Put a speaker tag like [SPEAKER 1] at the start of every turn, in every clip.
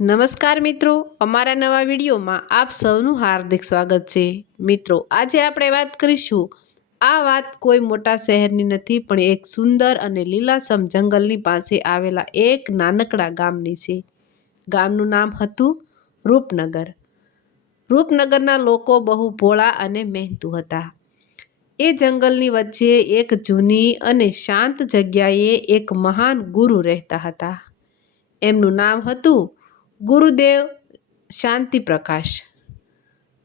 [SPEAKER 1] નમસ્કાર મિત્રો, અમારા નવા વિડીયોમાં આપ સૌનું હાર્દિક સ્વાગત છે. મિત્રો, આજે આપણે વાત કરીશું, આ વાત કોઈ મોટા શહેરની નથી, પણ એક સુંદર અને લીલાસમ જંગલની પાસે આવેલા એક નાનકડા ગામની છે. ગામનું નામ હતું રૂપનગર. રૂપનગરના લોકો બહુ ભોળા અને મહેનતુ હતા. એ જંગલની વચ્ચે એક જૂની અને શાંત જગ્યાએ એક મહાન ગુરુ રહેતા હતા. એમનું નામ હતું ગુરુદેવ શાંતિ પ્રકાશ.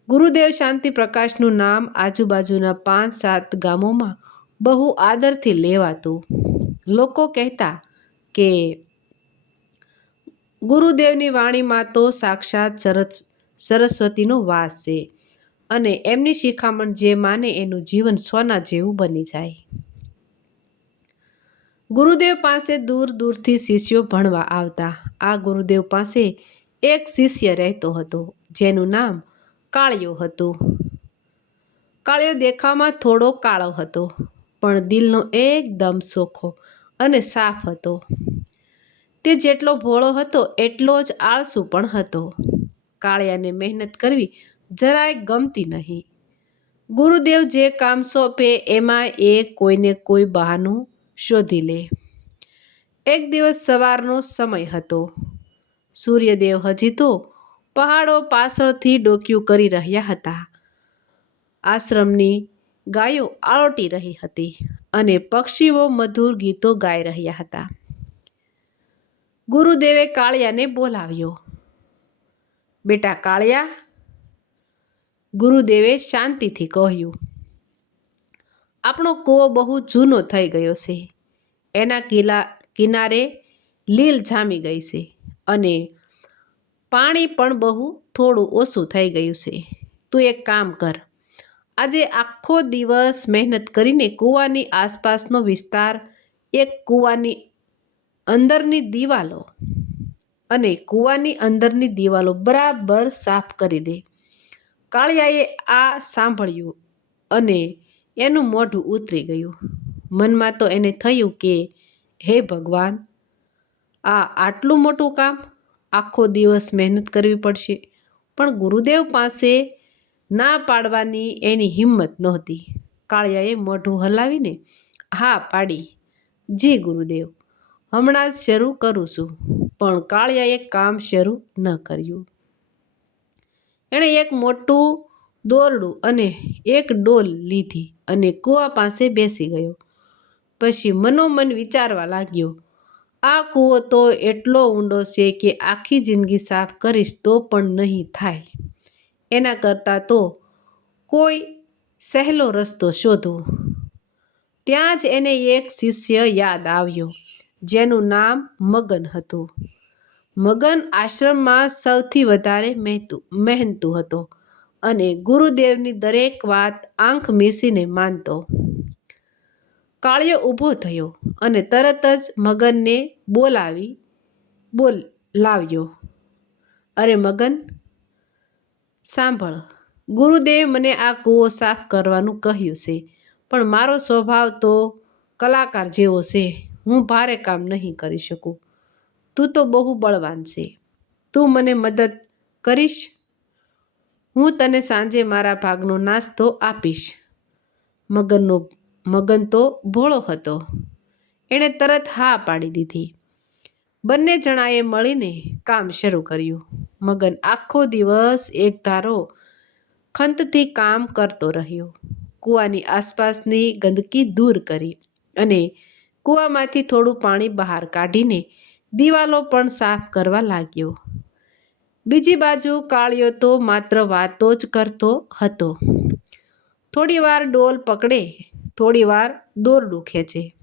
[SPEAKER 1] ગુરુદેવ શાંતિ પ્રકાશનું નામ આજુબાજુના પાંચ સાત ગામોમાં બહુ આદરથી લેવાતું. લોકો કહેતા કે ગુરુદેવની વાણીમાં તો સાક્ષાત સરસ, સરસ્વતીનો વાસ છે અને એમની શિખામણ જે માને એનું જીવન સોના જેવું બની જાય. ગુરુદેવ પાસે દૂર દૂરથી શિષ્યો ભણવા આવતા. આ ગુરુદેવ પાસે એક શિષ્ય રહેતો હતો, જેનું નામ કાળિયો હતું. કાળિયો દેખાવમાં થોડો કાળો હતો, પણ દિલનો એકદમ સોખો અને સાફ હતો. તે જેટલો ભોળો હતો, એટલો જ આળસુ પણ હતો. કાળિયાને મહેનત કરવી જરાય ગમતી નહીં. ગુરુદેવ જે કામ સોંપે, એમાં એ કોઈને કોઈ બહાનું શોધી લે. એક દિવસ સવારનો સમય હતો. સૂર્યદેવ હજી તો પહાડો પાછળથી ડોક્યું કરી રહ્યા હતા. આશ્રમની ગાયો આળોટી રહી હતી અને પક્ષીઓ મધુર ગીતો ગાઈ રહ્યા હતા. ગુરુદેવે કાળિયાને બોલાવ્યો. બેટા કાળિયા, ગુરુદેવે શાંતિથી કહ્યું. આપણો કૂવો બહુ જૂનો થઈ ગયો છે. એના કિલ્લા કિનારે લીલ જામી ગઈ છે અને પાણી પણ બહુ થોડું ઓછું થઈ ગયું છે. તું એક કામ કર. આજે આખો દિવસ મહેનત કરીને કૂવાની આસપાસનો વિસ્તાર એક કૂવાની અંદરની દિવાલો અને કૂવાની અંદરની દિવાલો બરાબર સાફ કરી દે. કાળિયાએ આ સાંભળ્યું અને એનું મોઢું ઉતરી ગયું. મનમાં તો એને થયું કે હે ભગવાન, આ આટલું મોટું કામ આખો દિવસ મહેનત કરવી પડશે. પણ ગુરુદેવ પાસે ના પાડવાની એની હિંમત નહોતી. કાળિયાએ મોઢું હલાવીને હા પાડી, જી ગુરુદેવ, હમણાં જ શરૂ કરું છું. પણ કાળિયાએ કામ શરૂ ન કર્યું. એણે એક મોટું દોરડું અને એક ડોલ લીધી અને કૂવા પાસે બેસી ગયો. પછી મનોમન વિચારવા લાગ્યો, આ કૂવો તો એટલો ઊંડો છે કે આખી જિંદગી સાફ કરીશ તો પણ નહીં થાય. એના કરતાં તો કોઈ સહેલો રસ્તો શોધો. ત્યાં જ એને એક શિષ્ય યાદ આવ્યો, જેનું નામ મગન હતું. મગન આશ્રમમાં સૌથી વધારે મહેતું, મહેનતુ હતો અને ગુરુદેવની દરેક વાત આંખ મીસીને માનતો. કાળિયો ઊભો થયો અને તરત જ મગનને બોલાવી, બોલ લાવ્યો અરે મગન, સાંભળ, ગુરુદેવ મને આ કૂવો સાફ કરવાનું કહ્યું છે, પણ મારો સ્વભાવ તો કલાકાર જેવો છે, હું ભારે કામ નહીં કરી શકું. તું તો બહુ બળવાન છે. તું મને મદદ કરીશ? હું તને સાંજે મારા ભાગનો નાસ્તો આપીશ. મગનનો મગન તો ભોળો હતો. એણે તરત હા પાડી દીધી. બંને જણાએ મળીને કામ શરૂ કર્યું. મગન આખો દિવસ એક ધારો ખંતથી કામ કરતો રહ્યો. કૂવાની આસપાસની ગંદકી દૂર કરી અને કૂવામાંથી થોડું પાણી બહાર કાઢીને દિવાલો પણ સાફ કરવા લાગ્યો. બીજી બાજુ કાળિયો તો માત્ર વાતો જ કરતો હતો. થોડીવાર ડોલ પકડે થોડીવાર દોરડું ખેંચે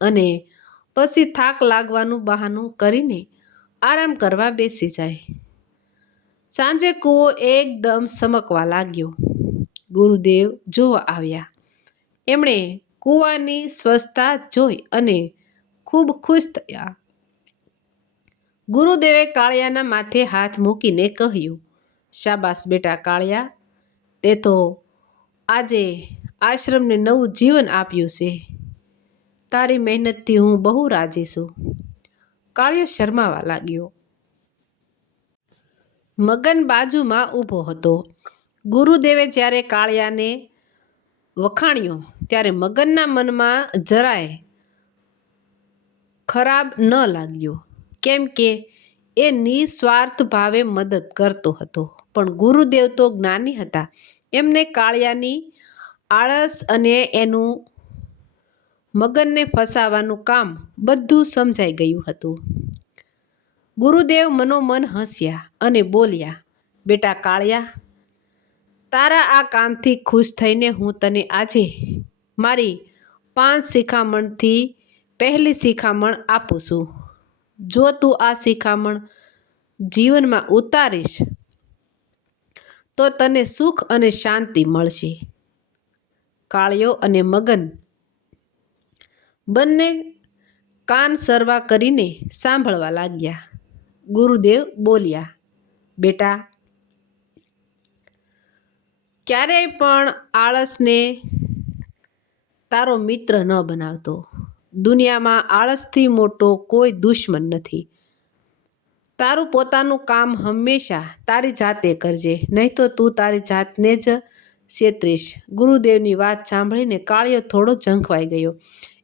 [SPEAKER 1] અને પછી થાક લાગવાનું બહાનું કરીને આરામ કરવા બેસી જાય. સાંજે કૂવો એકદમ સમકવા લાગ્યો. ગુરુદેવ જોવા આવ્યા. એમણે કૂવાની સ્વચ્છતા જોઈ અને ખૂબ ખુશ થયા. ગુરુદેવે કાળિયાના માથે હાથ મૂકીને કહ્યું, શાબાશ બેટા કાળિયા, તે તો આજે આશ્રમને નવું જીવન આપ્યું છે. તારી મહેનતથી હું બહુ રાજી છું. કાળિયો શરમાવા લાગ્યો. મગન બાજુમાં ઊભો હતો. ગુરુદેવે જ્યારે કાળિયાને વખાણ્યો, ત્યારે મગનના મનમાં જરાય ખરાબ ન લાગ્યો. કેમ કે એ નિસ્વાર્થ ભાવે મદદ કરતો હતો. પણ ગુરુદેવ તો જ્ઞાની હતા. એમને કાળિયાની આળસ અને એનું મગનને ફસાવાનું કામ બધું સમજાઈ ગયું હતું. ગુરુદેવ મનોમન હસ્યા અને બોલ્યા, બેટા કાળિયા, તારા આ કામથી ખુશ થઈને હું તને આજે મારી પાંચ શિખામણથી પહેલી શિખામણ આપું છું. જો તું આ શિખામણ જીવનમાં ઉતારીશ, તો તને સુખ અને શાંતિ મળશે. કાળિયો અને મગન. બંને કાન સરવા કરીને સાંભળવા લાગ્યા. ગુરુદેવ બોલ્યા, બેટા, ક્યારેય પણ આળસને તારો મિત્ર ન બનાવતો. દુનિયામાં આળસથી મોટો કોઈ દુશ્મન નથી. તારું પોતાનું કામ હંમેશા તારી જાતે કરજે, નહીં તો તું તારી જાતને જ છેતરીશ ગુરુદેવની વાત સાંભળીને કાળિયો થોડો ઝંખવાઈ ગયો.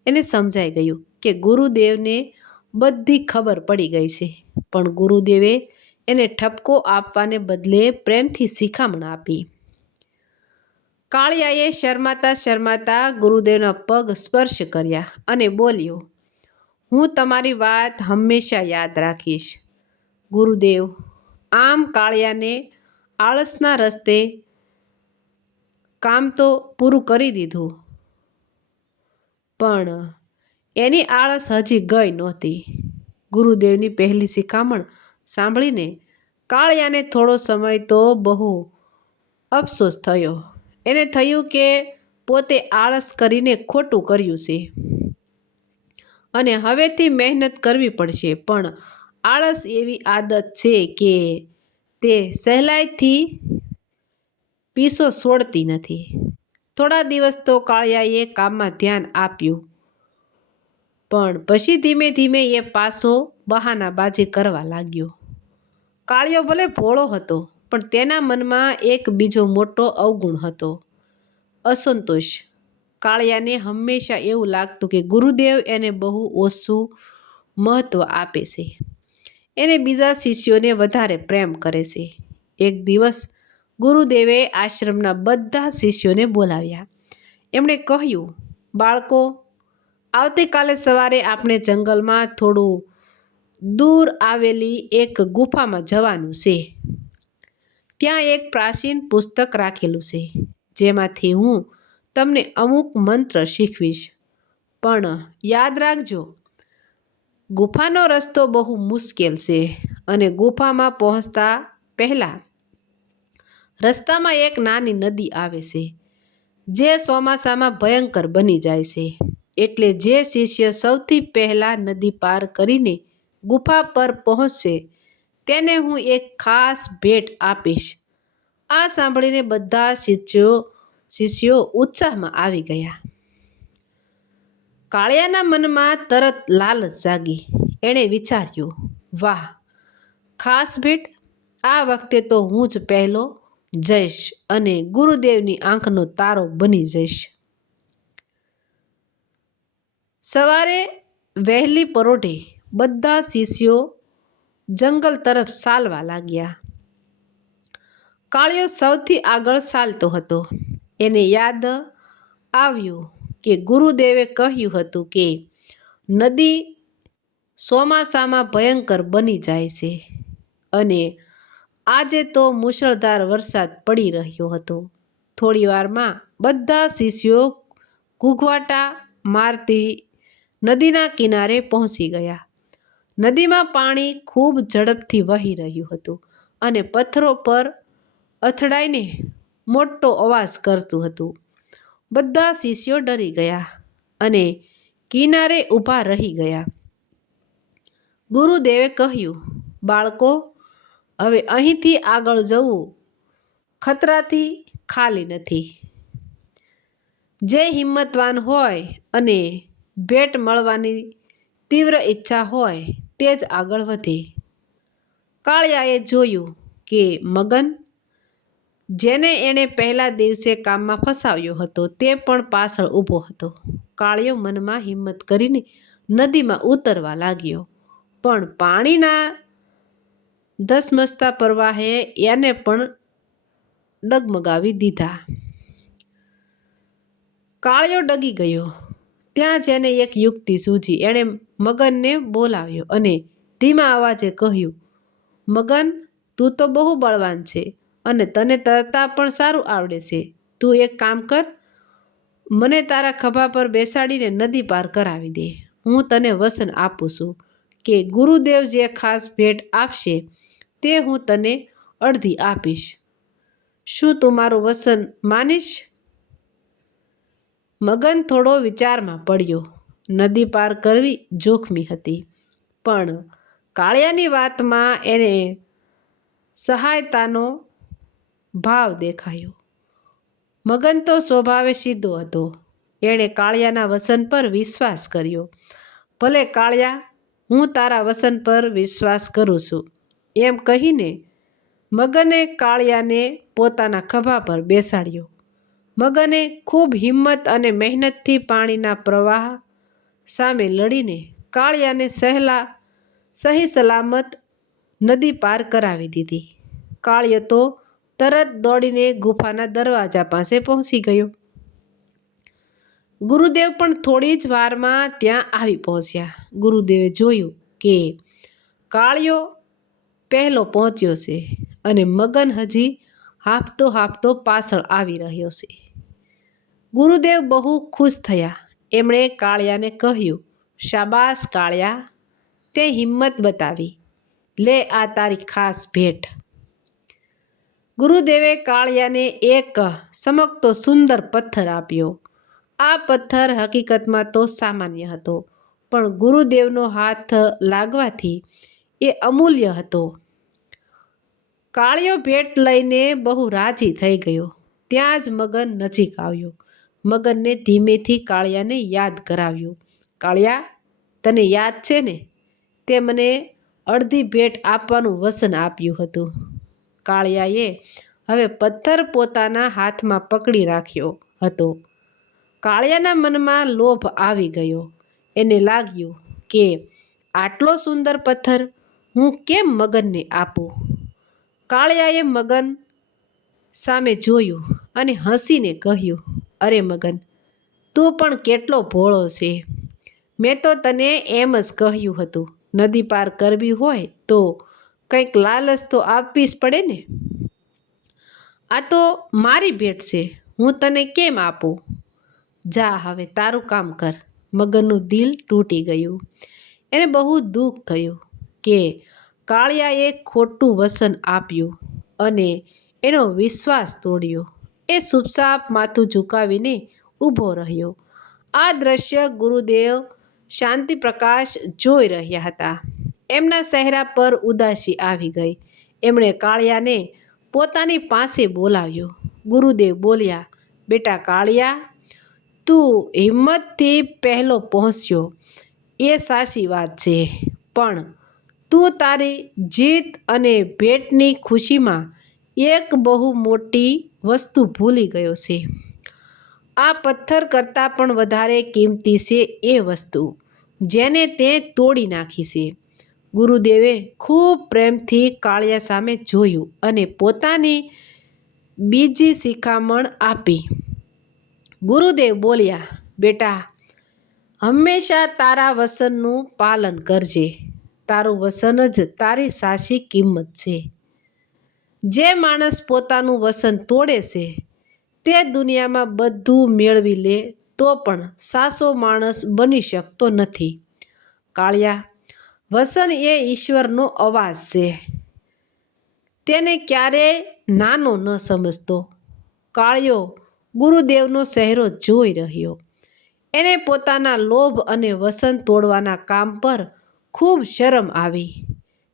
[SPEAKER 1] એને સમજાઈ ગયું કે ગુરુદેવને બધી ખબર પડી ગઈ છે. પણ ગુરુદેવે એને ઠપકો આપવાને બદલે પ્રેમથી શિખામણ આપી. કાળિયાએ શરમાતા શરમાતા ગુરુદેવના પગ સ્પર્શ કર્યા અને બોલ્યો, હું તમારી વાત હંમેશા યાદ રાખીશ. ગુરુદેવ, આમ કાળિયાને આળસના રસ્તે કામ તો પૂરું કરી દીધું. પણ એની આળસ હજી ગઈ નહોતી. ગુરુદેવની પહેલી શિખામણ સાંભળીને કાળિયાને થોડો સમય તો બહુ અફસોસ થયો. એને થયું કે પોતે આળસ કરીને ખોટું કર્યું છે. અને હવેથી મહેનત કરવી પડશે, પણ આળસ એવી આદત છે કે તે સહેલાઈથી પીસો છોડતી નથી. થોડા દિવસ તો કાળિયાએ કામમાં ધ્યાન આપ્યું. પણ પછી ધીમે ધીમે એ પાસો બહાનાબાજી કરવા લાગ્યો. કાળિયો ભલે ભોળો હતો, પણ તેના મનમાં એક બીજો મોટો અવગુણ હતો. અસંતોષ. કાળિયાને હંમેશા એવું લાગતું કે ગુરુદેવ એને બહુ ઓછું મહત્ત્વ આપે છે. એને બીજા શિષ્યોને વધારે પ્રેમ કરે છે. એક દિવસ ગુરુદેવે આશ્રમના બધા શિષ્યોને બોલાવ્યા. એમણે કહ્યું, બાળકો, આવતીકાલે સવારે આપણે જંગલમાં થોડું દૂર આવેલી એક ગુફામાં જવાનું છે. ત્યાં એક પ્રાચીન પુસ્તક રાખેલું છે, જેમાંથી હું તમને અમુક મંત્ર શીખવીશ. પણ યાદ રાખજો, ગુફાનો રસ્તો બહુ મુશ્કેલ છે અને ગુફામાં પહોંચતા પહેલાં રસ્તામાં એક નાની નદી આવે છે, જે ચોમાસામાં ભયંકર બની જાય છે. એટલે જે શિષ્ય સૌથી પહેલાં નદી પાર કરીને ગુફા પર પહોંચશે, તેને હું એક ખાસ ભેટ આપીશ. આ સાંભળીને બધા શિષ્યો શિષ્યો ઉત્સાહમાં આવી ગયા. કાળિયાના મનમાં તરત લાલચ જાગી. એણે વિચાર્યું, વાહ, ખાસ ભેટ? આ વખતે તો હું જ પહેલો જઈશ અને ગુરુદેવની આંખનો તારો બની જઈશ. સવારે વહેલી પરોઢે બધા શિષ્યો જંગલ તરફ ચાલવા લાગ્યા. કાળિયો સૌથી આગળ ચાલતો હતો. એને યાદ આવ્યું કે ગુરુદેવે કહ્યું હતું કે નદી ચોમાસામાં ભયંકર બની જાય છે અને આજે તો મુશળધાર વરસાદ પડી રહ્યો હતો. થોડીવારમાં બધા શિષ્યો ઘૂઘવાટા મારતી નદીના કિનારે પહોંચી ગયા. નદીમાં પાણી ખૂબ ઝડપથી વહી રહ્યું હતું અને પથ્થરો પર અથડાઈને મોટો અવાજ કરતું હતું. બધા શિષ્યો ડરી ગયા અને કિનારે ઊભા રહી ગયા. ગુરુદેવે કહ્યું, બાળકો હવે અહીંથી આગળ જવું ખતરાથી ખાલી નથી. જે હિંમતવાન હોય અને ભેટ મળવાની તીવ્ર ઈચ્છા હોય તે જ આગળ વધે. કાળિયાએ જોયું કે મગન, જેને એણે પહેલા દિવસે કામમાં ફસાવ્યો હતો, તે પણ પાછળ ઊભો હતો. કાળિયો મનમાં હિંમત કરીને નદીમાં ઉતરવા લાગ્યો, પણ પાણીના ધસમસતા પ્રવાહે એને પણ ડગમગાવી દીધા. કાળિયો ડગી ગયો. ત્યાં જ એને એક યુક્તિ સૂજી. એણે મગનને બોલાવ્યો અને ધીમા અવાજે કહ્યું, મગન, તું તો બહુ બળવાન છે અને તને તરતા પણ સારું આવડે છે. તું એક કામ કર, મને તારા ખભા પર બેસાડીને નદી પાર કરાવી દે. હું તને વસન આપું છું કે ગુરુદેવ જે ખાસ ભેટ આપશે તે હું તને અડધી આપીશ. શું તું મારું વસન માનીશ? મગન થોડો વિચારમાં પડ્યો. નદી પાર કરવી જોખમી હતી. પણ કાળિયાની વાતમાં એને સહાયતાનો ભાવ દેખાયો. મગન તો સ્વભાવે સીધો હતો. એણે કાળિયાના વસન પર વિશ્વાસ કર્યો. ભલે કાળિયા, હું તારા વસન પર વિશ્વાસ કરું છું. એમ કહીને મગને કાળિયાને પોતાના ખભા પર બેસાડ્યો. મગને ખૂબ હિંમત અને મહેનતથી પાણીના પ્રવાહ સામે લડીને કાળિયાને સહેલા, સહી સલામત નદી પાર કરાવી દીધી. કાળિયો તો તરત દોડીને ગુફાના દરવાજા પાસે પહોંચી ગયો. ગુરુદેવ પણ થોડી જ વારમાં ત્યાં આવી પહોંચ્યા. ગુરુદેવે જોયું કે કાળિયો પહેલો પહોંચ્યો છે અને મગન હજી હાંફતો હાંફતો પાછળ આવી રહ્યો છે. ગુરુદેવ બહુ ખુશ થયા. એમણે કાળિયાને કહ્યું, શાબાશ કાળિયા, તે હિંમત બતાવી. લે આ તારી ખાસ ભેટ. ગુરુદેવે કાળિયાને એક સમકતો સુંદર પથ્થર આપ્યો. આ પથ્થર હકીકતમાં તો સામાન્ય હતો, પણ ગુરુદેવનો હાથ લાગવાથી એ અમૂલ્ય હતો. કાળિયો ભેટ લઈને બહુ રાજી થઈ ગયો. ત્યાં જ મગન નજીક આવ્યો. મગનને ધીમેથી કાળિયાને યાદ કરાવ્યો. કાળિયા, તને યાદ છે ને? તે મને અડધી ભેટ આપવાનું વસન આપ્યું હતું. કાળિયાએ હવે પથ્થર પોતાના હાથમાં પકડી રાખ્યો હતો. કાળિયાના મનમાં લોભ આવી ગયો. એને લાગ્યું કે આટલો સુંદર પથ્થર હું કેમ મગનને આપું? કાળિયાએ મગન સામે જોયું અને હસીને કહ્યું, અરે મગન, તું પણ કેટલો ભોળો છે. મેં તો તને એમ જ કહ્યું હતું, નદી પાર કરવી હોય તો કંઈક લાલચ તો આપવી જ પડે ને? આ તો મારી ભેટ છે, હું તને કેમ આપું? જા હવે, તારું કામ કર. મગનનું દિલ તૂટી ગયું. એને બહુ દુઃખ થયું. કે કાળિયાએ ખોટું વસન આપ્યું અને એનો વિશ્વાસ તોડ્યો. એ સુપસાપ માથું ઝુકાવીને ઊભો રહ્યો. આ દ્રશ્ય ગુરુદેવ શાંતિ પ્રકાશ જોઈ રહ્યા હતા. એમના ચહેરા પર ઉદાસી આવી ગઈ. એમણે કાળિયાને પોતાની પાસે બોલાવ્યો. ગુરુદેવ બોલ્યા, બેટા કાળિયા, તું હિંમતથી પહેલો પહોંચ્યો. એ સાચી વાત છે. પણ તું તારી જીત અને ભેટની ખુશીમાં એક બહુ મોટી વસ્તુ ભૂલી ગયો છે. આ પથ્થર કરતાં પણ વધારે કિંમતી છે એ વસ્તુ, જેને તે તોડી નાખી છે. ગુરુદેવે ખૂબ પ્રેમથી કાળિયા સામે જોયું અને પોતાની બીજી શિખામણ આપી. ગુરુદેવ બોલ્યા, બેટા, હંમેશા તારા વસનનું પાલન કરજે. તારું વસન જ તારી સાચી કિંમત છે. જે માણસ પોતાનું વસન તોડે છે, તે દુનિયામાં બધું મેળવી લે તો પણ સાસો માણસ બની શકતો નથી. કાળિયા, વસન એ ઈશ્વરનો અવાજ છે. તેને ક્યારેય નાનો ન સમજતો. કાળિયો, ગુરુદેવનો ચહેરો જોઈ રહ્યો. એને પોતાના લોભ અને વસન તોડવાના કામ પર ખૂબ શરમ આવી.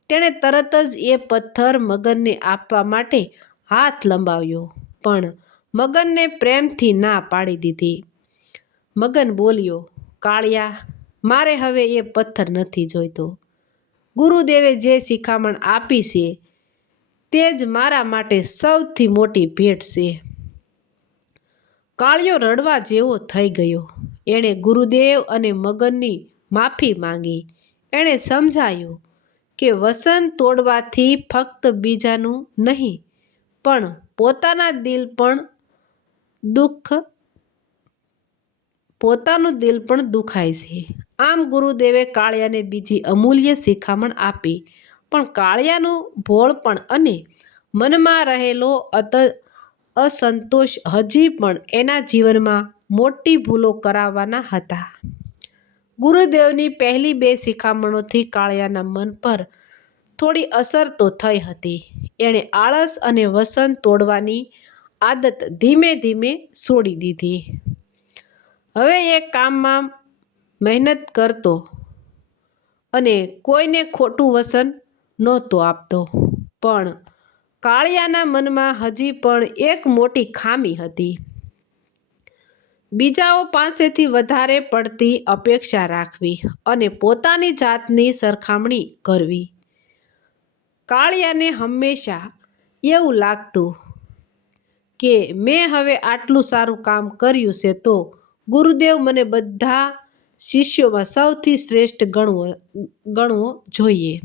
[SPEAKER 1] તેણે તરત જ એ પથ્થર મગનને આપવા માટે હાથ લંબાવ્યો, પણ મગનને પ્રેમથી ના પાડી દીધી. મગન બોલ્યો, કાળિયા, મારે હવે એ પથ્થર નથી જોઈતો. ગુરુદેવે જે શિખામણ આપી છે, તે જ મારા માટે સૌથી મોટી ભેટ છે. કાળિયો રડવા જેવો થઈ ગયો. એણે ગુરુદેવ અને મગનની માફી માંગી. એણે સમજાયું કે વસન તોડવાથી ફક્ત બીજાનું નહીં, પણ પોતાના દિલ પણ દુઃખ, પોતાનું દિલ પણ દુખાય છે. આમ ગુરુદેવે કાળિયાને બીજી અમૂલ્ય શિખામણ આપી, પણ કાળિયાનું ભોળપણ અને મનમાં રહેલો અત, અસંતોષ હજી પણ એના જીવનમાં મોટી ભૂલો કરાવવાના હતા. ગુરુદેવની પહેલી બે શિખામણોથી કાળિયાના મન પર થોડી અસર તો થઈ હતી. એણે આળસ અને વસન તોડવાની આદત ધીમે ધીમે છોડી દીધી. હવે એ કામમાં મહેનત કરતો અને કોઈને ખોટું વસન નહોતો આપતો. પણ કાળિયાના મનમાં હજી પણ એક મોટી ખામી હતી. બીજાઓ પાસેથી વધારે પડતી અપેક્ષા રાખવી અને પોતાની જાતની સરખામણી કરવી. કાળિયાને હંમેશા એવું લાગતું કે, મેં હવે આટલું સારું કામ કર્યું છે તો ગુરુદેવ મને બધા શિષ્યોમાં સૌથી શ્રેષ્ઠ ગણવો ગણવો જોઈએ.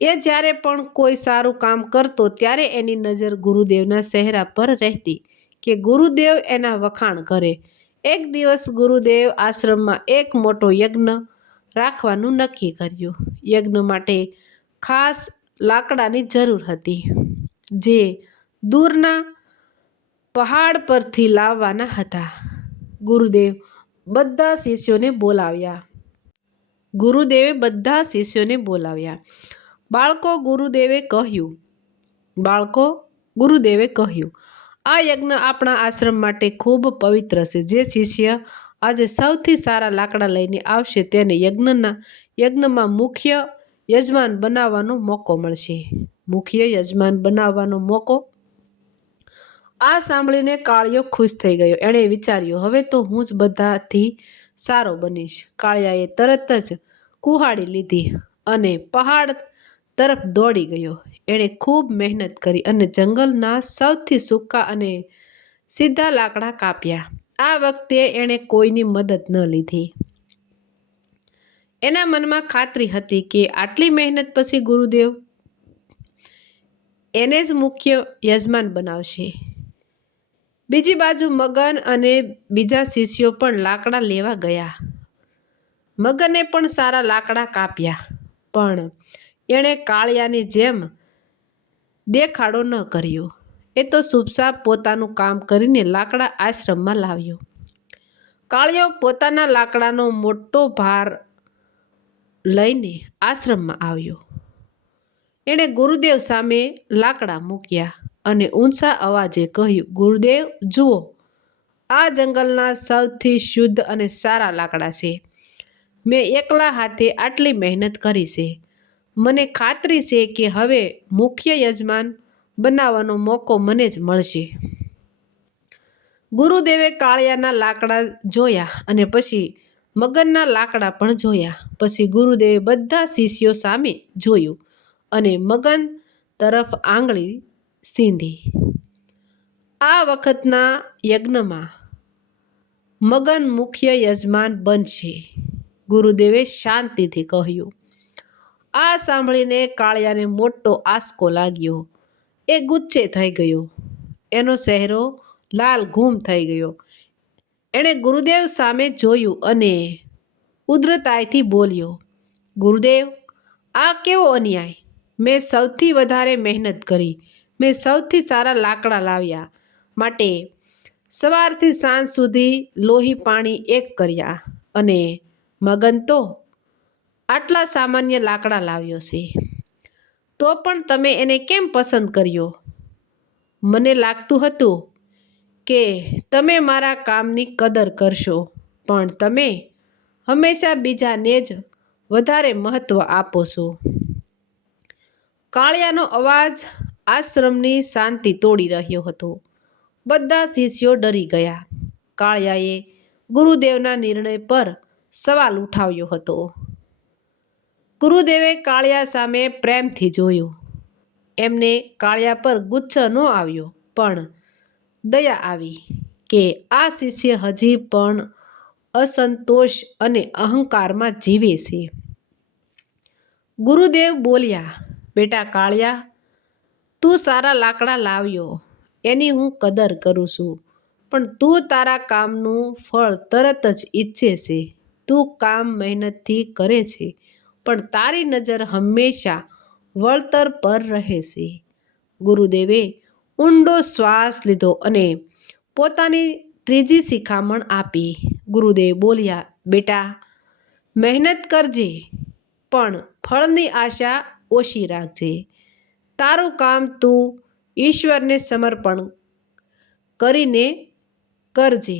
[SPEAKER 1] એ જ્યારે પણ કોઈ સારું કામ કરતો ત્યારે એની નજર ગુરુદેવના ચહેરા પર રહેતી. કે ગુરુદેવ એના વખાણ કરે. એક દિવસ ગુરુદેવ આશ્રમમાં એક મોટો યજ્ઞ રાખવાનું નક્કી કર્યું. યજ્ઞ માટે ખાસ લાકડાની જરૂર હતી, જે દૂરના પહાડ પરથી લાવવાના હતા. ગુરુદેવ બધા શિષ્યોને બોલાવ્યા. ગુરુદેવે બધા શિષ્યોને બોલાવ્યા. બાળકો ગુરુદેવે કહ્યું. બાળકો ગુરુદેવે કહ્યું. આ યજ્ઞ આપણા આશ્રમ માટે ખૂબ પવિત્ર છે. જે શિષ્ય આજે સૌથી સારા લાકડા લઈને આવશે તેને યજ્ઞના, યજ્ઞમાં મુખ્ય યજમાન બનાવવાનો મોકો મળશે. મુખ્ય યજમાન બનાવવાનો મોકો? આ સાંભળીને કાળિયો ખુશ થઈ ગયો. એણે વિચાર્યું, હવે તો હું જ બધાથી સારો બનીશ. કાળિયાએ તરત જ કુહાડી લીધી અને પહાડ તરફ દોડી ગયો. એણે ખૂબ મહેનત કરી અને જંગલના સૌથી સૂકા અને સીધા લાકડા કાપ્યા. આ વખતે એણે કોઈની મદદ ન લીધી. એના મનમાં ખાતરી હતી કે આટલી મહેનત પછી ગુરુદેવ એને જ મુખ્ય યજમાન બનાવશે. બીજી બાજુ મગન અને બીજા શિષ્યો પણ લાકડા લેવા ગયા. મગને પણ સારા લાકડા કાપ્યા, પણ એણે કાળિયાની જેમ દેખાડો ન કર્યો. એ તો સુપસાપ પોતાનું કામ કરીને લાકડા આશ્રમમાં લાવ્યો. કાળિયો પોતાના લાકડાનો મોટો ભાર લઈને આશ્રમમાં આવ્યો. એણે ગુરુદેવ સામે લાકડા મૂક્યા અને ઊંચા અવાજે કહ્યું, ગુરુદેવ, જુઓ, આ જંગલના સૌથી શુદ્ધ અને સારા લાકડા છે. મેં એકલા હાથે આટલી મહેનત કરી છે. મને ખાતરી છે કે હવે મુખ્ય યજમાન બનાવવાનો મોકો મને જ મળશે. ગુરુદેવે કાળિયાના લાકડા જોયા અને પછી મગનના લાકડા પણ જોયા. પછી ગુરુદેવે બધા શિષ્યો સામે જોયું અને મગન તરફ આંગળી સીંધી. આ વખતના યજ્ઞમાં મગન મુખ્ય યજમાન બનશે. ગુરુદેવે શાંતિથી કહ્યું આ સાંભળીને કાળિયાને મોટો આસકો લાગ્યો. એ ગુચ્છે થઈ ગયો. એનો ચહેરો લાલ ઘૂમ થઈ ગયો. એણે ગુરુદેવ સામે જોયું અને ઉદ્રતાયથી બોલ્યો, ગુરુદેવ, આ કેવો અન્યાય? મેં સૌથી વધારે મહેનત કરી. મેં સૌથી સારા લાકડા લાવ્યા. માટે સવારથી સાંજ સુધી લોહી પાણી એક કર્યા અને મગન તો આટલા સામાન્ય લાકડા લાવ્યો છે. તો પણ તમે એને કેમ પસંદ કર્યો? મને લાગતું હતું કે તમે મારા કામની કદર કરશો, પણ તમે હંમેશા બીજાને જ વધારે મહત્ત્વ આપો છો. કાળિયાનો અવાજ આશ્રમની શાંતિ તોડી રહ્યો હતો. બધા શિષ્યો ડરી ગયા. કાળિયાએ ગુરુદેવના નિર્ણય પર સવાલ ઉઠાવ્યો હતો. ગુરુદેવે કાળિયા સામે પ્રેમથી જોયું. એમને કાળિયા પર ગુચ્છ ન આવ્યો, પણ દયા આવી કે આ શિષ્ય હજી પણ અસંતોષ અને અહંકારમાં જીવે છે. ગુરુદેવ બોલ્યા, બેટા કાળિયા, તું સારા લાકડા લાવ્યો. એની હું કદર કરું છું, પણ તું તારા કામનું ફળ તરત જ ઈચ્છે છે. તું કામ મહેનતથી કરે છે. પણ તારી નજર હંમેશા વળતર પર રહેશે ગુરુદેવે ઊંડો શ્વાસ લીધો અને પોતાની ત્રીજી શિખામણ આપી. ગુરુદેવ બોલ્યા, બેટા, મહેનત કરજે, પણ ફળની આશા ઓછી રાખજે. તારું કામ તું ઈશ્વરને સમર્પણ કરીને કરજે.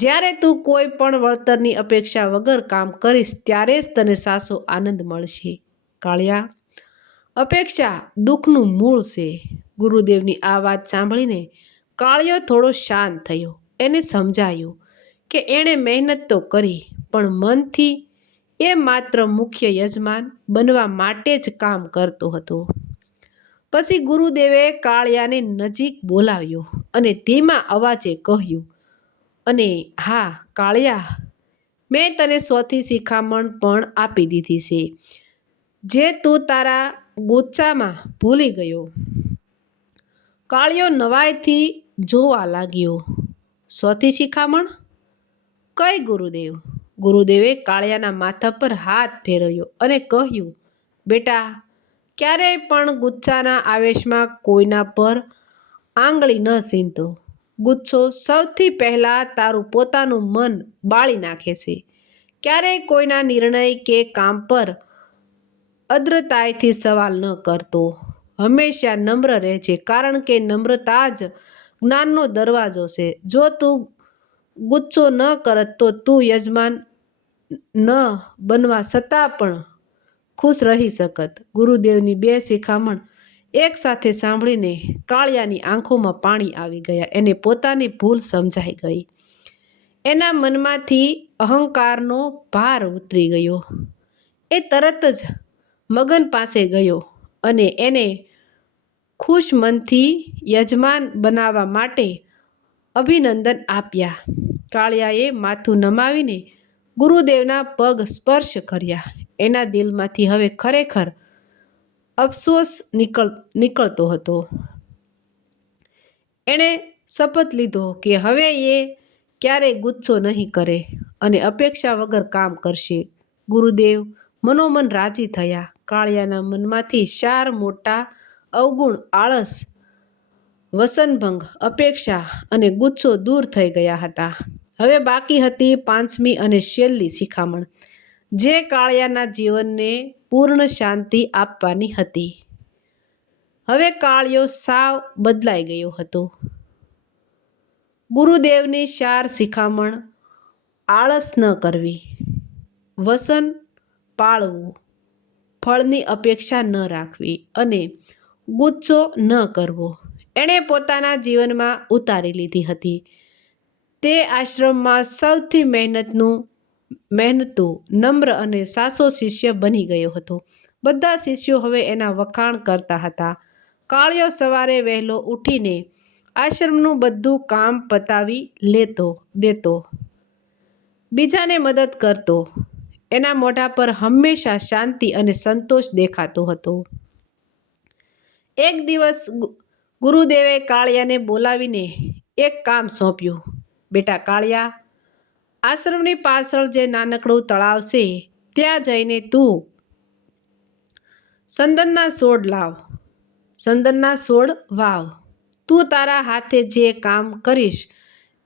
[SPEAKER 1] જ્યારે તું કોઈ પણ વળતરની અપેક્ષા વગર કામ કરીશ, ત્યારે જ તને સાસો આનંદ મળશે. કાળિયા, અપેક્ષા દુઃખનું મૂળ છે. ગુરુદેવની આ વાત સાંભળીને કાળિયો થોડો શાંત થયો. એને સમજાયું કે એણે મહેનત તો કરી, પણ મનથી એ માત્ર મુખ્ય યજમાન બનવા માટે જ કામ કરતો હતો. પછી ગુરુદેવે કાળિયાને નજીક બોલાવ્યો અને ધીમા અવાજે કહ્યું અને હા, કાળિયા, મેં તને સોથી શિખામણ પણ આપી દીધી છે, જે તું તારા ગુચ્છામાં ભૂલી ગયો. કાળિયો નવાઈથી જોવા લાગ્યો. સોથી શિખામણ? કઈ ગુરુદેવ? ગુરુદેવે કાળિયાના માથા પર હાથ ફેરવ્યો અને કહ્યું, બેટા, ક્યારેય પણ ગુચ્છાના આવેશમાં કોઈના પર આંગળી ન સીનતો ગુચ્છો સૌથી પહેલાં તારું પોતાનું મન બાળી નાખે છે. ક્યારેય કોઈના નિર્ણય કે કામ પર અદ્રતાયથી સવાલ ન કરતો. હંમેશા નમ્ર રહેજે, કારણ કે નમ્રતા જ જ્ઞાનનો દરવાજો છે. જો તું ગુસ્સો ન કરત તો તું યજમાન ન બનવા છતાં પણ ખુશ રહી શકત. ગુરુદેવની બે શિખામણ એક સાથે સાંભળીને કાળિયાની આંખોમાં પાણી આવી ગયા. એને પોતાની ભૂલ સમજાઈ ગઈ. એના મનમાંથી અહંકારનો ભાર ઉતરી ગયો. એ તરત જ મગન પાસે ગયો અને એને ખુશ મનથી યજમાન બનાવવા માટે અભિનંદન આપ્યા. કાળિયાએ માથું નમાવીને ગુરુદેવના પગ સ્પર્શ કર્યા. એના દિલમાંથી હવે ખરેખર અફસોસ નીકળ, નીકળતો હતો. એણે શપથ લીધો કે હવે એ ક્યારેય ગુસ્સો નહીં કરે અને અપેક્ષા વગર કામ કરશે. ગુરુદેવ મનોમન રાજી થયા. કાળિયાના મનમાંથી ચાર મોટા અવગુણ આળસ, વસનભંગ, અપેક્ષા અને ગુસ્સો દૂર થઈ ગયા હતા. હવે બાકી હતી પાંચમી અને છેલ્લી શિખામણ. જે કાળિયાના જીવનને પૂર્ણ શાંતિ આપવાની હતી. હવે કાળિયો સાવ બદલાઈ ગયો હતો. ગુરુદેવની ચાર શિખામણ આળસ ન કરવી. વસન પાળવું, ફળની અપેક્ષા ન રાખવી અને ગુસ્સો ન કરવો. એણે પોતાના જીવનમાં ઉતારી લીધી હતી. તે આશ્રમમાં સૌથી મહેનતનું મહેનતું, નમ્ર અને સાસો શિષ્ય બની ગયો હતો. બધા શિષ્યો હવે એના વખાણ કરતા હતા. કાળિયો સવારે વહેલો ઉઠીને આશ્રમનું બધું કામ પતાવી લેતો, દેતો. બીજાને મદદ કરતો. એના મોઢા પર હંમેશા શાંતિ અને સંતોષ દેખાતો હતો. એક દિવસ ગુરુદેવે કાળિયાને બોલાવીને એક કામ સોંપ્યું. બેટા કાળિયા આશ્રમની પાછળ જે નાનકડું તળાવ છે, ત્યાં જઈને તું સંદનના છોડ લાવ. સંદનના છોડ વાવ. તું તારા હાથે જે કામ કરીશ,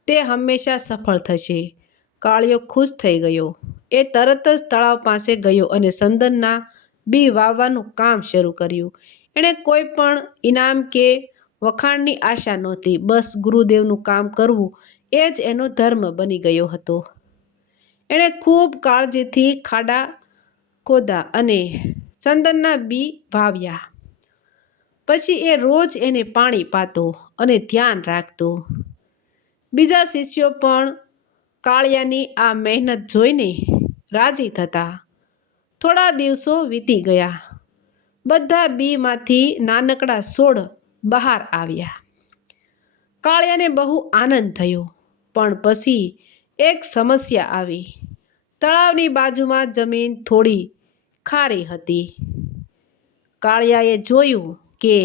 [SPEAKER 1] તે હંમેશા સફળ થશે. કાળિયો ખુશ થઈ ગયો. એ તરત જ તળાવ પાસે ગયો અને સંદનના બી વાવવાનું કામ શરૂ કર્યું. એણે કોઈ પણ ઇનામ કે વખાણની આશા નહોતી. બસ ગુરુદેવનું કામ કરવું એ જ એનો ધર્મ બની ગયો હતો. એણે ખૂબ કાળજીથી ખાડા ખોદા અને ચંદનના બી વાવ્યા. પછી એ રોજ એને પાણી પાતો અને ધ્યાન રાખતો. બીજા શિષ્યો પણ કાળિયાની આ મહેનત જોઈને રાજી થતા. થોડા દિવસો વીતી ગયા. બધા બીમાંથી નાનકડા છોડ બહાર આવ્યા. કાળિયાને બહુ આનંદ થયો. પણ પછી એક સમસ્યા આવી. તળાવની બાજુમાં જમીન થોડી ખારી હતી. કાળિયાએ જોયું કે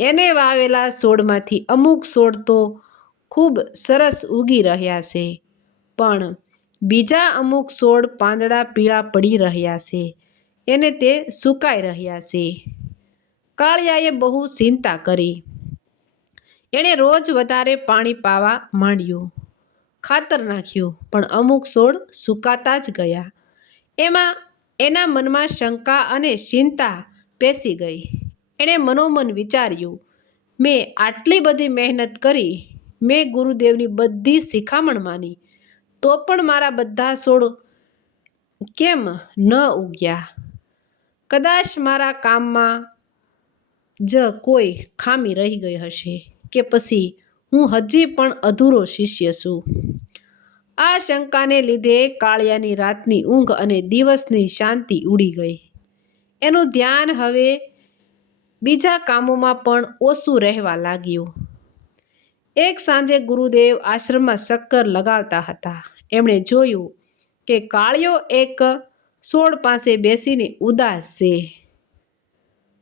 [SPEAKER 1] એને વાવેલા છોડમાંથી અમુક છોડ તો ખૂબ સરસ ઉગી રહ્યા છે, પણ બીજા અમુક છોડ પાંદડા પીળા પડી રહ્યા છે, એને તે સુકાઈ રહ્યા છે. કાળિયાએ બહુ ચિંતા કરી. એણે રોજ વધારે પાણી પાવા માંડ્યું. ખાતર નાખ્યું, પણ અમુક છોડ સુકાતા જ ગયા. એમાં, એના મનમાં શંકા અને ચિંતા પેસી ગઈ. એણે મનોમન વિચાર્યું, મેં આટલી બધી મહેનત કરી, મેં ગુરુદેવની બધી શિખામણ માની, તો પણ મારા બધા છોડ કેમ ન ઉગ્યા? કદાચ મારા કામમાં જ કોઈ ખામી રહી ગઈ હશે કે પછી હું હજી પણ અધૂરો શિષ્ય છું. આ શંકાને લીધે કાળિયાની રાતની ઊંઘ અને દિવસની શાંતિ ઉડી ગઈ. એનું ધ્યાન હવે બીજા કામોમાં પણ ઓછું રહેવા લાગ્યું. એક સાંજે ગુરુદેવ આશ્રમમાં શક્કર લગાવતા હતા. એમણે જોયું કે કાળિયો એક સોળ પાસે બેસીને ઉદાસ છે.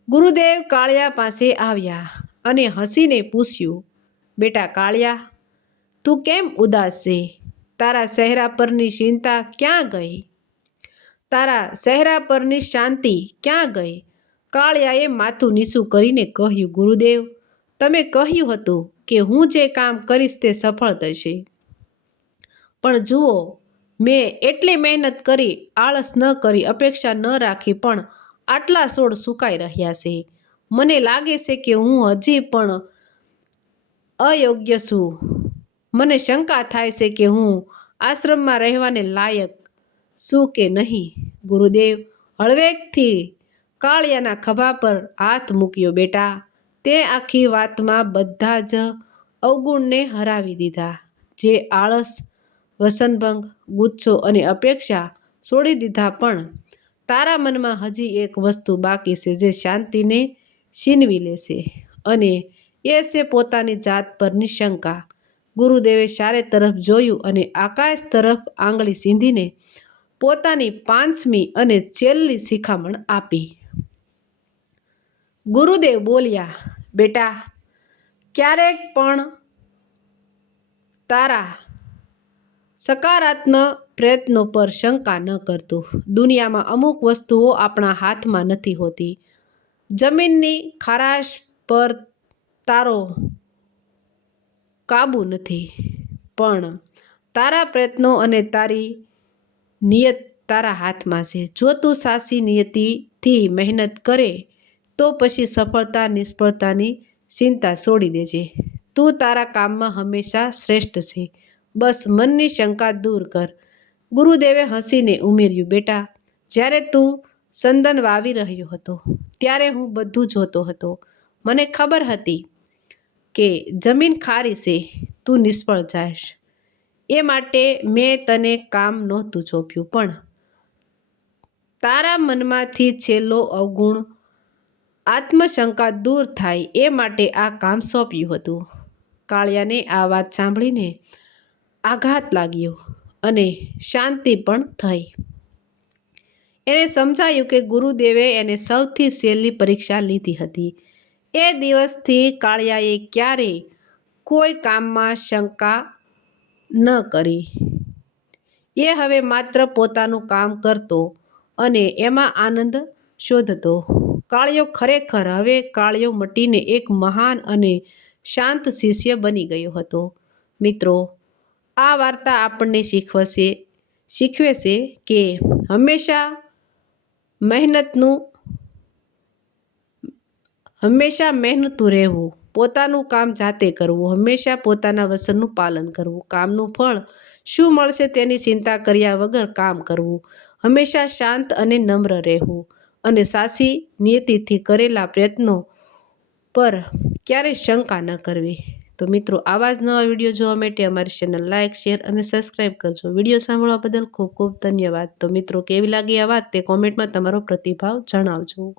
[SPEAKER 1] ગુરુદેવ કાળિયા પાસે આવ્યા અને હસીને પૂછ્યું બેટા કાળિયા, તું કેમ ઉદાસ છે? તારા ચહેરા પરની ચિંતા ક્યાં ગઈ? તારા ચહેરા પરની શાંતિ ક્યાં ગઈ? કાળિયાએ માથું નીસું કરીને કહ્યું, ગુરુદેવ, તમે કહ્યું હતું કે હું જે કામ કરીશ તે સફળ થશે. પણ જુઓ, મેં એટલી મહેનત કરી, આળસ ન કરી, અપેક્ષા ન રાખી, પણ આટલા છોડ સુકાઈ રહ્યા છે. મને લાગે છે કે હું હજી પણ અયોગ્ય છું. મને શંકા થાય છે કે હું આશ્રમમાં રહેવાને લાયક છું કે નહીં? ગુરુદેવ, હળવેકથી કાળિયાના ખભા પર હાથ મૂક્યો બેટા. તે આખી વાતમાં બધા જ અવગુણને હરાવી દીધા. જે આળસ વસનભંગ ગુચ્છો અને અપેક્ષા છોડી દીધા પણ તારા મનમાં હજી એક વસ્તુ બાકી છે જે શાંતિને છીનવી લેશે અને એ છે પોતાની જાત પરની શંકા. ગુરુદેવે ચારે તરફ જોયું અને આકાશ તરફ આંગળી સીંધીને પોતાની પાંચમી અને છેલ્લી શિખામણ આપી. ગુરુદેવ બોલ્યા, બેટા, ક્યારેક પણ તારા સકારાત્મક પ્રયત્નો પર શંકા ન કરતું. દુનિયામાં અમુક વસ્તુઓ આપણા હાથમાં નથી હોતી. જમીનની ખારાશ પર તારો કાબુ નથી. પણ તારા પ્રયત્નો અને તારી નિયત તારા હાથમાં છે. જો તું સાચી નિયતિથી મહેનત કરે, તો પછી સફળતા, નિષ્ફળતાની ચિંતા છોડી દેજે. તું તારા કામમાં હંમેશા શ્રેષ્ઠ છે. બસ મનની શંકા દૂર કર. ગુરુદેવે હસીને ઉમેર્યું, બેટા, જ્યારે તું સંદન વાવી રહ્યો હતો, ત્યારે હું બધું જોતો હતો. મને ખબર હતી કે જમીન ખારી છે, તું નિષ્ફળ જાઈશ એ માટે મેં તને કામ નહોતું સોંપ્યું, પણ તારા મનમાંથી છેલ્લો અવગુણ આત્મશંકા દૂર થાય એ માટે આ કામ સોંપ્યું હતું. કાળિયાને આ વાત સાંભળીને આઘાત લાગ્યો અને શાંતિ પણ થઈ. એને સમજાયું કે ગુરુદેવે એને સૌથી સહેલી પરીક્ષા લીધી હતી. એ દિવસથી કાળિયાએ ક્યારેય કોઈ કામમાં શંકા ન કરી. એ હવે માત્ર પોતાનું કામ કરતો અને એમાં આનંદ શોધતો. કાળિયો ખરેખર હવે કાળિયો મટીને એક મહાન અને શાંત શિષ્ય બની ગયો હતો. મિત્રો, આ વાર્તા આપણને શીખવશે, શીખવે છે કે હંમેશા મહેનતનું હંમેશા મહેનતું રહેવું, પોતાનું કામ જાતે કરવું, હંમેશા પોતાના વસનનું પાલન કરવું, કામનું ફળ શું મળશે તેની ચિંતા કર્યા વગર કામ કરવું, હંમેશા શાંત અને નમ્ર રહેવું અને સાચી નિયતિથી કરેલા પ્રયત્નો પર ક્યારેય શંકા ન કરવી. તો મિત્રો, આવા જ નવા વીડિયો જોવા માટે અમારી ચેનલ લાઇક શેર અને સબસ્ક્રાઈબ કરજો. વીડિયો સાંભળવા બદલ ખૂબ ખૂબ ધન્યવાદ. તો મિત્રો, કેવી લાગી આ વાત તે કોમેન્ટમાં તમારો પ્રતિભાવ જણાવજો.